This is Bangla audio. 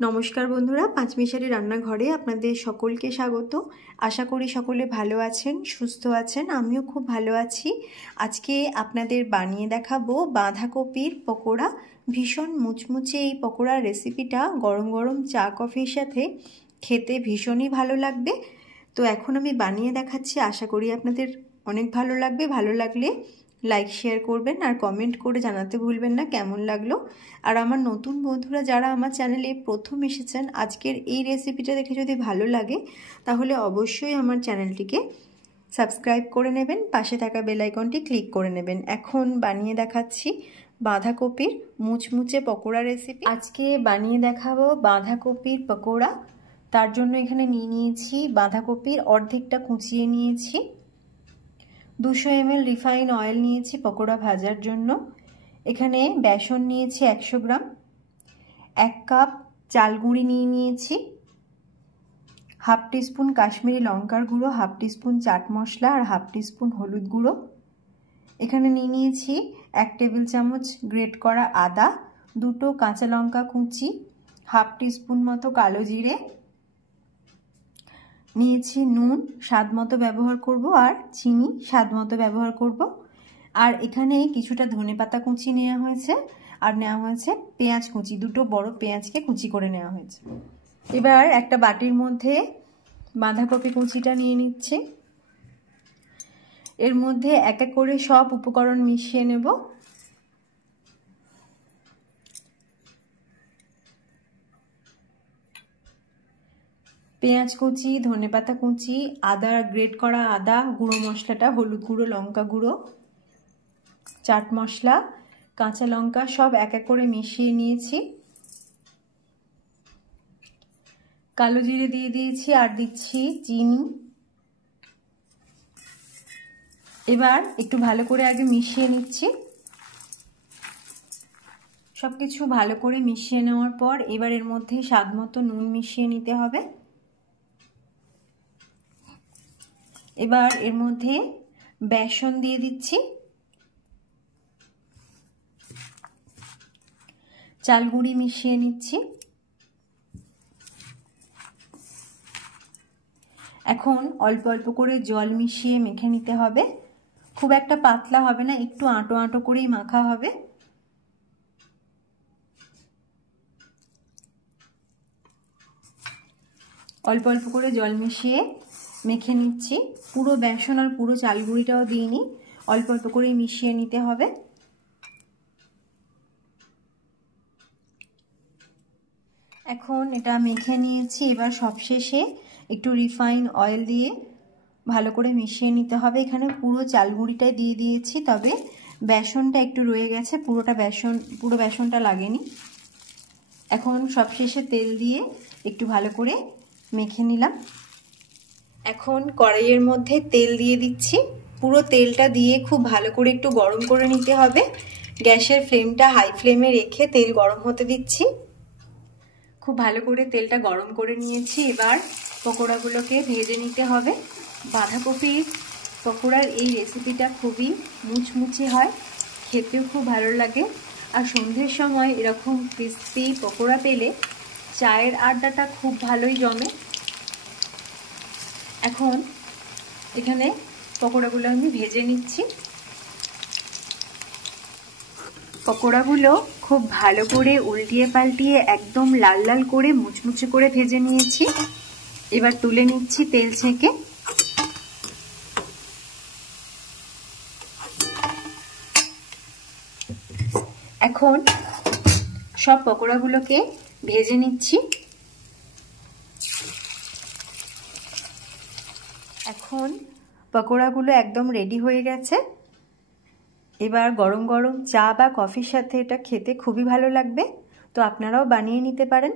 নমস্কার বন্ধুরা, পাঁচমিশালি রান্নাঘরে আপনাদের সকলকে স্বাগত। আশা করি সকলে ভালো আছেন, সুস্থ আছেন। আমিও খুব ভালো আছি। আজকে আপনাদের বানিয়ে দেখাবো বাঁধাকপির পকোড়া। ভীষণ মুচমুচে এই পকোড়ার রেসিপিটা গরম গরম চা কফির সাথে খেতে ভীষণই ভালো লাগবে। তো এখন আমি বানিয়ে দেখাচ্ছি, আশা করি আপনাদের অনেক ভালো লাগবে। ভালো লাগলে লাইক শেয়ার করবেন আর কমেন্ট করে জানাতে ভুলবেন না কেমন লাগলো। আর আমার নতুন বন্ধুরা যারা আমার চ্যানেলে প্রথম এসেছেন, আজকের এই রেসিপিটা দেখে যদি ভালো লাগে তাহলে অবশ্যই আমার চ্যানেলটিকে সাবস্ক্রাইব করে নেবেন, পাশে থাকা বেল আইকনটি ক্লিক করে নেবেন। এখন বানিয়ে দেখাচ্ছি বাঁধাকপির মুচমুচে পকোড়া রেসিপি। আজকে বানিয়ে দেখাবো বাঁধাকপির পকোড়া। তার জন্য এখানে নিয়ে নিয়েছি বাঁধাকপির অর্ধেকটা কুচিয়ে নিয়েছি, 200 ml রিফাইন অয়েল নিয়েছি পকোড়া ভাজার জন্য, এখানে বেসন নিয়েছি 100 গ্রাম, 1 কাপ চাল গুঁড়ি নিয়ে নিয়েছি, হাফ টিস্পুন কাশ্মীরি লঙ্কার গুঁড়ো, হাফ টিস্পুন চাট মশলা আর হাফ টিস্পুন হলুদ গুঁড়ো। এখানে নিয়ে নিয়েছি 1 টেবিল চামচ গ্রেট করা আদা, 2টো কাঁচা লঙ্কা কুচি, হাফ টিস্পুন মতো কালো জিরে নিয়েছি, নুন স্বাদ মতো ব্যবহার করব আর চিনি স্বাদ মতো ব্যবহার করব। আর এখানে কিছুটা ধনেপাতা কুচি নেওয়া হয়েছে আর নেওয়া হয়েছে পেঁয়াজ কুচি, 2টো বড় পেঁয়াজকে কুচি করে নেওয়া হয়েছে। এবার একটা বাটির মধ্যে বাঁধাকপি কুচিটা নিয়ে নিচ্ছে, এর মধ্যে এক এক করে সব উপকরণ মিশিয়ে নেব। পেঁয়াজ কুচি, ধনেপাতা কুচি, আদা গ্রেট করা আদা, গুঁড়ো মশলাটা হলুদ গুঁড়ো, লঙ্কা গুঁড়ো, চাট মশলা, কাঁচা লঙ্কা সব এক এক করে মিশিয়ে নিয়েছি। কালো জিরে দিয়ে দিয়েছি আর দিচ্ছি চিনি। এবার একটু ভালো করে আগে মিশিয়ে নিচ্ছি। সবকিছু ভালো করে মিশিয়ে নেওয়ার পর এবার এর মধ্যে স্বাদ মতো নুন মিশিয়ে নিতে হবে। এবার এর মধ্যে বেসন দিয়ে দিচ্ছি, চাল গুঁড়ি মিশিয়ে নিচ্ছি। এখন অল্প অল্প করে জল মিশিয়ে মেখে নিতে হবে, খুব একটা পাতলা হবে না, একটু আঁটো আঁটো করেই মাখা হবে। অল্প অল্প করে জল মিশিয়ে মেখে নিচ্ছি, পুরো বেসন আর পুরো চাল গুঁড়িটাও দিইনি, অল্প অল্প করেই মিশিয়ে নিতে হবে। এখন এটা মেখে নিয়েছি, এবার সবশেষে একটু রিফাইন অয়েল দিয়ে ভালো করে মিশিয়ে নিতে হবে। এখানে পুরো চাল গুঁড়িটাই দিয়ে দিয়েছি, তবে বেসনটা একটু রয়ে গেছে, পুরো বেসনটা লাগেনি। এখন সবশেষে তেল দিয়ে একটু ভালো করে মেখে নিলাম। এখন কড়াইয়ের মধ্যে তেল দিয়ে দিচ্ছি, পুরো তেলটা দিয়ে খুব ভালো করে একটু গরম করে নিতে হবে। গ্যাসের ফ্লেমটা হাই ফ্লেমে রেখে তেল গরম হতে দিচ্ছি। খুব ভালো করে তেলটা গরম করে নিয়েছি, এবার পকোড়াগুলোকে ভেজে নিতে হবে। বাঁধাকপির পকোড়ার এই রেসিপিটা খুবই মুচমুচে হয়, খেতেও খুব ভালো লাগে। আর সন্ধ্যের সময় এরকম ক্রিস্পি পকোড়া পেলে চায়ের আড্ডাটা খুব ভালোই জমে। এখন এখানে পকোড়াগুলো আমি ভেজে নিচ্ছি। পকোড়াগুলো খুব ভালো করে উল্টিয়ে পাল্টিয়ে একদম লাল লাল করে মুচমুচে করে ভেজে নিয়েছি। এবার তুলে নিচ্ছি তেল ছেঁকে। এখন সব পকোড়াগুলোকে ভেজে নিচ্ছি। এখন পকোড়াগুলো একদম রেডি হয়ে গেছে। এবার গরম গরম চা বা কফির সাথে এটা খেতে খুবই ভালো লাগবে। তো আপনারাও বানিয়ে নিতে পারেন।